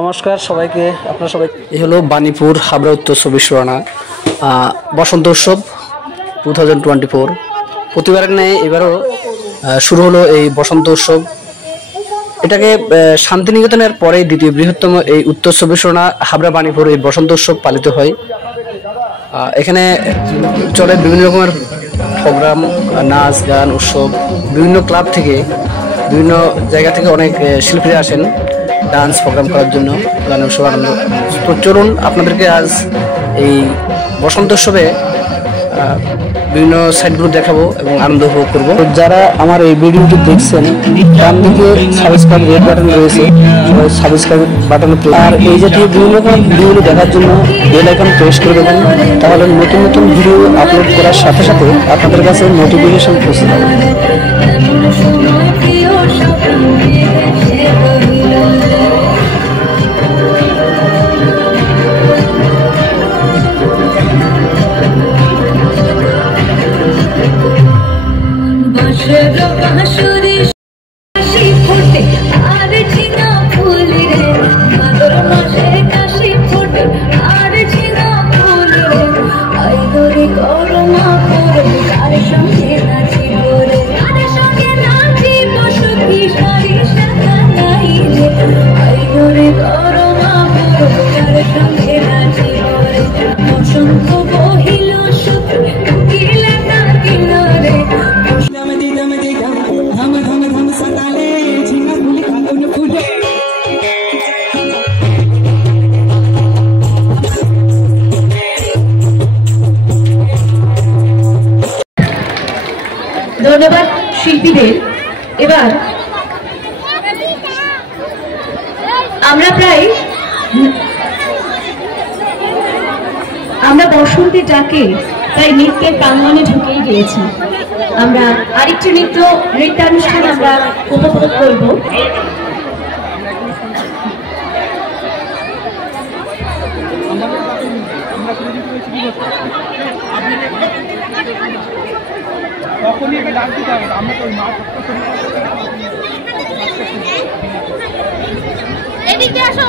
নমস্কার সবাইকে, আপনারা সবাই। এই হলো বাণীপুর হাবড়া উত্তর 24 পরগনা বসন্ত উৎসব 2024। প্রতিবারের ন্যায় এবারও শুরু হলো এই বসন্ত উৎসব। এটাকে শান্তিনিকেতনের পরে দ্বিতীয় বৃহত্তম এই উত্তর 24 পরগনা হাবড়া বাণীপুর এই বসন্ত উৎসব পালিত হয়। এখানে চলে বিভিন্ন রকমের প্রোগ্রাম, নাচ গান, উৎসব। বিভিন্ন ক্লাব থেকে, বিভিন্ন জায়গা থেকে অনেক শিল্পীরা আসেন ডান্স প্রোগ্রাম করার জন্য, গানের উৎসব আনন্দ। তো চলুন আপনাদেরকে আজ এই বসন্ত উৎসবে বিভিন্ন সাইটগুলো দেখাবো এবং আনন্দ উপভোগ করবো। যারা আমার এই ভিডিওটি দেখছেন, ডান দিকে সাবস্ক্রাইব রেড বাটন রয়েছে, সবাই সাবস্ক্রাইব বাটনে প্রেস, আর এই জাতীয় বিভিন্ন রকম ভিডিওগুলো দেখার জন্য বেল আইকন প্রেস করে দেবেন। তাহলে নতুন নতুন ভিডিও আপলোড করার সাথে সাথে আপনাদের কাছে নোটিফিকেশন পৌঁছে যাবে। ধন্যবাদ শিল্পীদের। এবার আমরা বসন্তের ডাকে তাই নৃত্যের প্রাঙ্গণে ঢুকেই গিয়েছি। আমরা আরেকটি নৃত্যানুষ্ঠান আমরা উপভোগ করব। তখনই একে ডাক দিতে হবে, আমরা তো মা এদিকে আসো।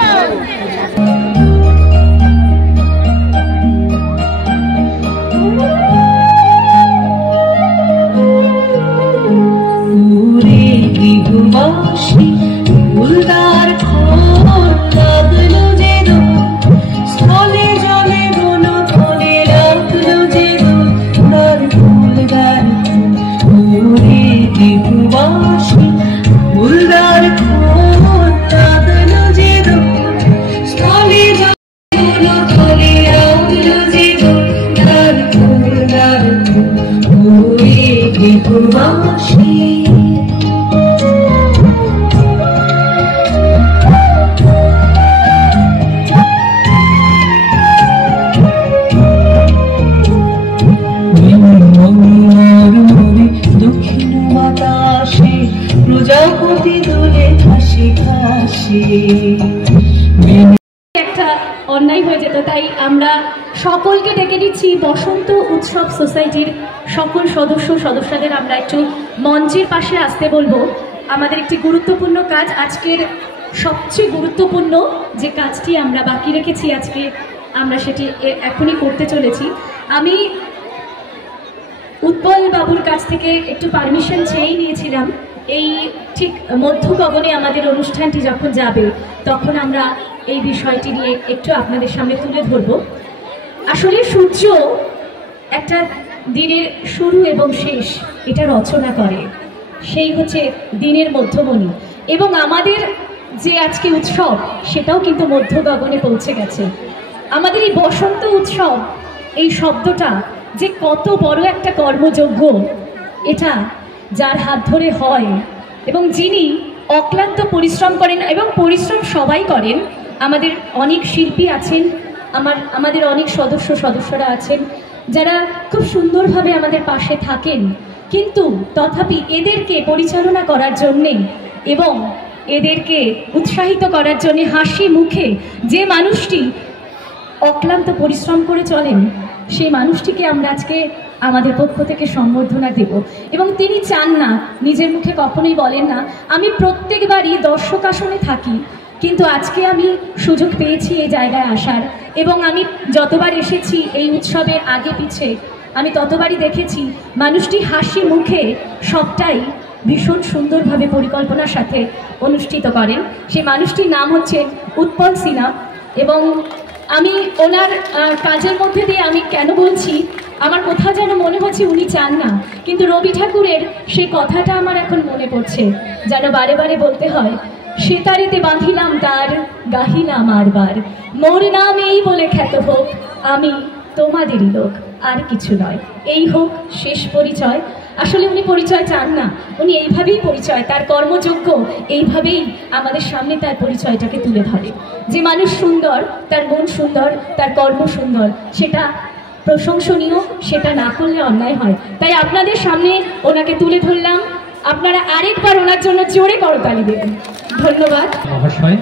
একটা অন্যায় হয়ে যেত, তাই আমরা সকলকে ডেকে দিচ্ছি। বসন্ত উৎসব সোসাইটির সকল সদস্যদের আমরা একটু মঞ্চের পাশে আসতে বলবো। আমাদের একটি গুরুত্বপূর্ণ কাজ, আজকের সবচেয়ে গুরুত্বপূর্ণ যে কাজটি আমরা বাকি রেখেছি আজকে, আমরা সেটি এখনই করতে চলেছি। আমি উৎপল বাবুর কাছ থেকে একটু পারমিশন চেয়েই নিয়েছিলাম। এই ঠিক মধ্য গগনে আমাদের অনুষ্ঠানটি যখন যাবে, তখন আমরা এই বিষয়টি নিয়ে একটু আপনাদের সামনে তুলে ধরব। আসলে সূর্য একটা দিনের শুরু এবং শেষ এটা রচনা করে, সেই হচ্ছে দিনের মধ্যমণি। এবং আমাদের যে আজকে উৎসব, সেটাও কিন্তু মধ্য গগনে পৌঁছে গেছে। আমাদের এই বসন্ত উৎসব, এই শব্দটা যে কত বড় একটা কর্মযজ্ঞ, এটা যার হাত ধরে হয় এবং যিনি অক্লান্ত পরিশ্রম করেন, এবং পরিশ্রম সবাই করেন। আমাদের অনেক শিল্পী আছেন, আমাদের অনেক সদস্যরা আছেন যারা খুব সুন্দরভাবে আমাদের পাশে থাকেন, কিন্তু তথাপি এদেরকে পরিচালনা করার জন্যে এবং এদেরকে উৎসাহিত করার জন্য হাসি মুখে যে মানুষটি অক্লান্ত পরিশ্রম করে চলেন, সেই মানুষটিকে আমরা আজকে আমাদের পক্ষ থেকে সম্বর্ধনা দেব। এবং তিনি চান না, নিজের মুখে কখনোই বলেন না আমি প্রত্যেকবারই দর্শক আসনে থাকি, কিন্তু আজকে আমি সুযোগ পেয়েছি এই জায়গায় আসার, এবং আমি যতবার এসেছি এই উৎসবের আগে পিছে আমি ততবারই দেখেছি মানুষটি হাসি মুখে সবটাই ভীষণ সুন্দরভাবে পরিকল্পনার সাথে অনুষ্ঠিত করেন। সেই মানুষটির নাম হচ্ছে উৎপল সিনহা, এবং আমি ওনার কাজের মধ্যে দিয়ে আমি কেন বলছি, আমার কোথাও যেন মনে হচ্ছে উনি চান না, কিন্তু রবি ঠাকুরের সেই কথাটা আমার এখন মনে পড়ছে, যেন বারে বারে বলতে হয়, সেতারেতে বাঁধিলাম তার গাহিলাম আরবার, মোর নাম এই বলে খ্যাত হোক, আমি তোমাদেরই লোক, আর কিছু নয়, এই হোক শেষ পরিচয়। আসলে উনি পরিচয় চান না, উনি এইভাবেই পরিচয়, তার কর্মযোগ্য এইভাবেই আমাদের সামনে তার পরিচয়টাকে তুলে ধরে। যে মানুষ সুন্দর, তার মন সুন্দর, তার কর্ম সুন্দর, সেটা প্রশংসনীয়, সেটা না করলে অন্যায় হয়। তাই আপনাদের সামনে ওনাকে তুলে ধরলাম, আপনারা আরেকবার ওনার জন্য জোরে করতালি দেবেন। ধন্যবাদ মহাশয়।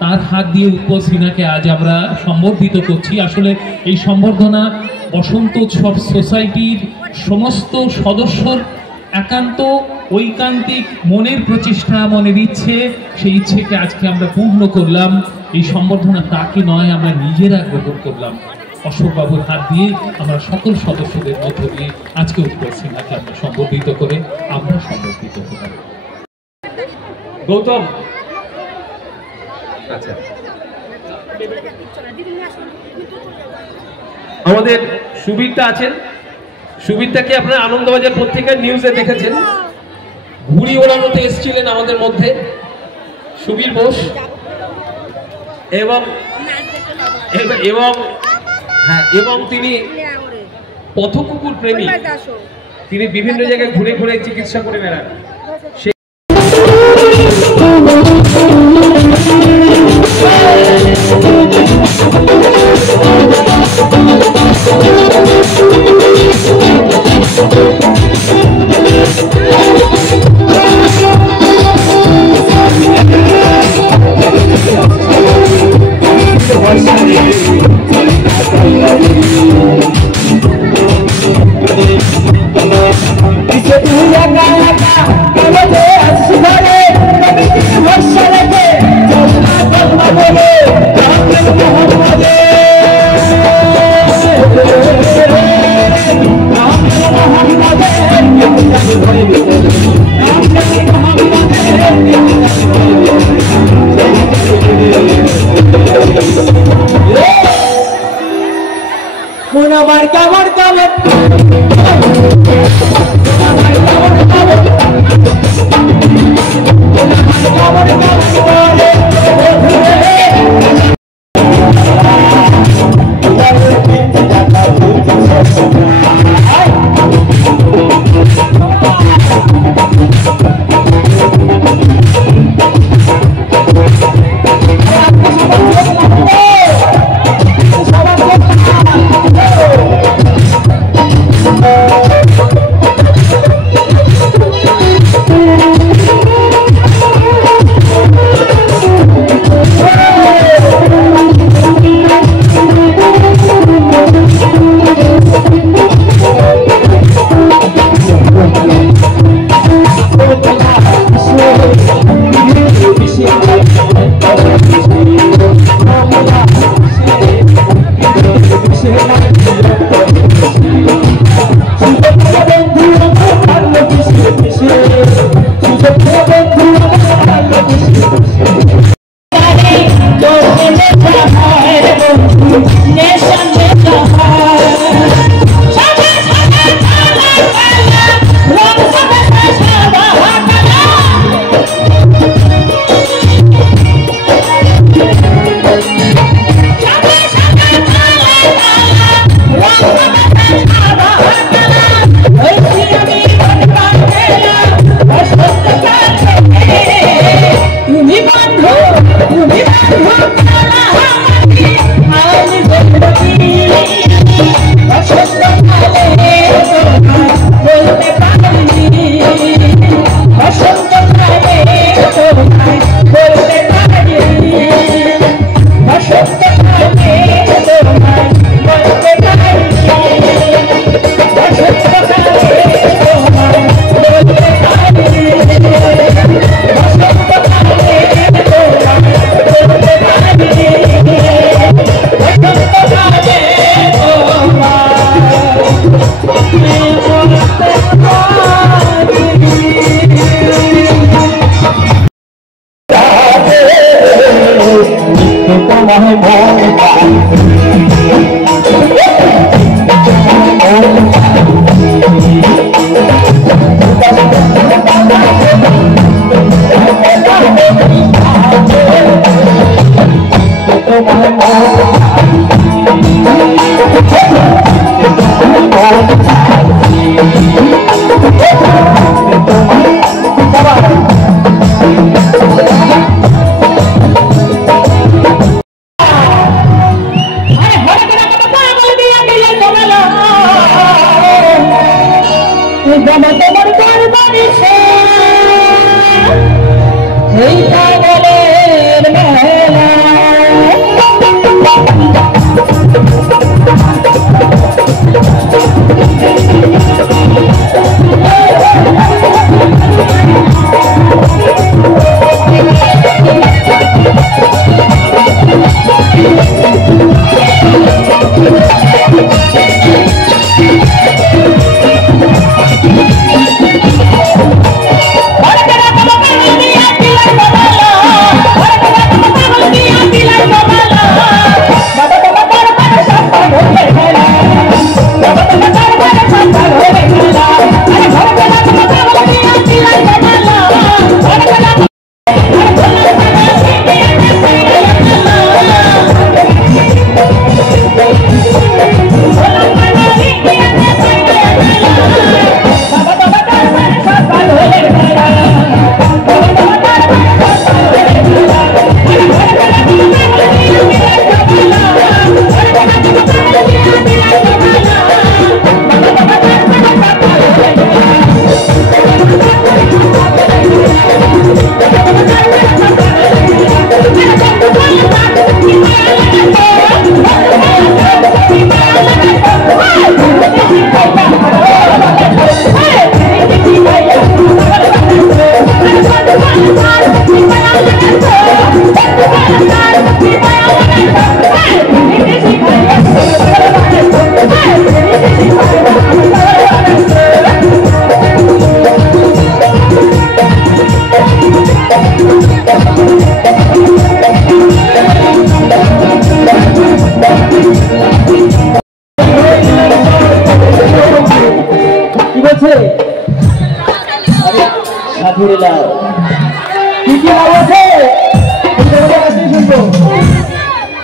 তার হাত দিয়ে উৎপল সিনহাকে আজ আমরা সম্বর্ধিত করছি। আসলে এই সম্বর্ধনা বসন্ত উৎসব সোসাইটির সমস্ত সদস্যর একান্ত ঐকান্তিক মনের প্রচেষ্টা, মনের ইচ্ছে, সেই ইচ্ছেকে আজকে আমরা পূর্ণ করলাম। এই সম্বর্ধনা তাকে নয়, আমরা নিজেরা গ্রহণ করলাম। অশোকবাবুর হাত দিয়ে আমরা সকল সদস্যদের মধ্য দিয়ে আজকে উৎপল সিনহাকে আমরা সম্বর্ধিত করে আমরা সম্বর্ধিত হলাম। গৌতম, আচ্ছা, আমাদের সুবীরদা আছেন। সুবীরদাকে আপনারা আনন্দবাজার পত্রিকার নিউজে দেখেছেন, ঘুড়ি ওড়ানোতে এসেছিলেন আমাদের মধ্যে সুবীর বোস, এবং এবং হ্যাঁ, এবং তিনি পথকুকুর প্রেমী, তিনি বিভিন্ন জায়গায় ঘুরে ঘুরে চিকিৎসা করে বেড়ান।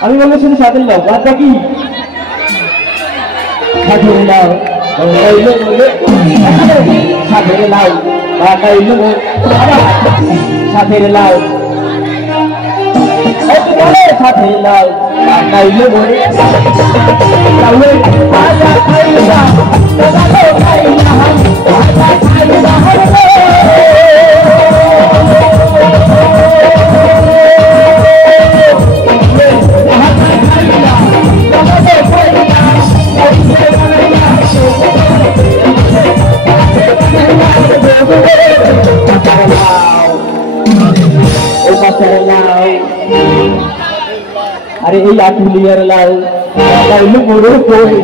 আমি বলবো শুধু সাথে নাও বাদ বাকি সাথে নাও সাথে নাও সাথে নাও সাথে নাও নাইলে বলে अरे ये आटुलियर लाओ लाइल मोड़ो कोई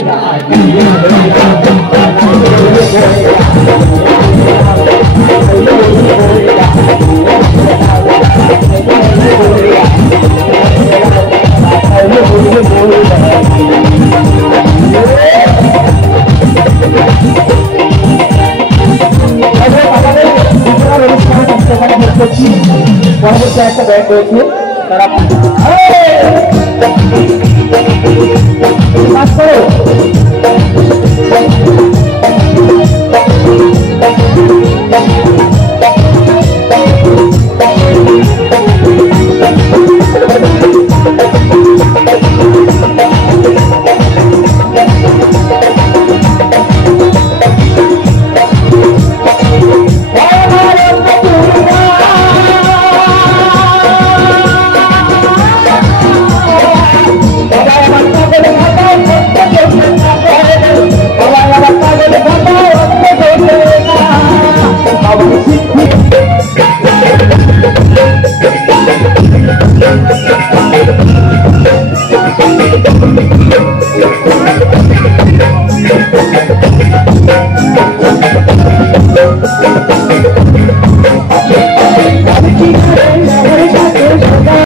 একটা ব্যাগ রয়েছে তারা পাস করো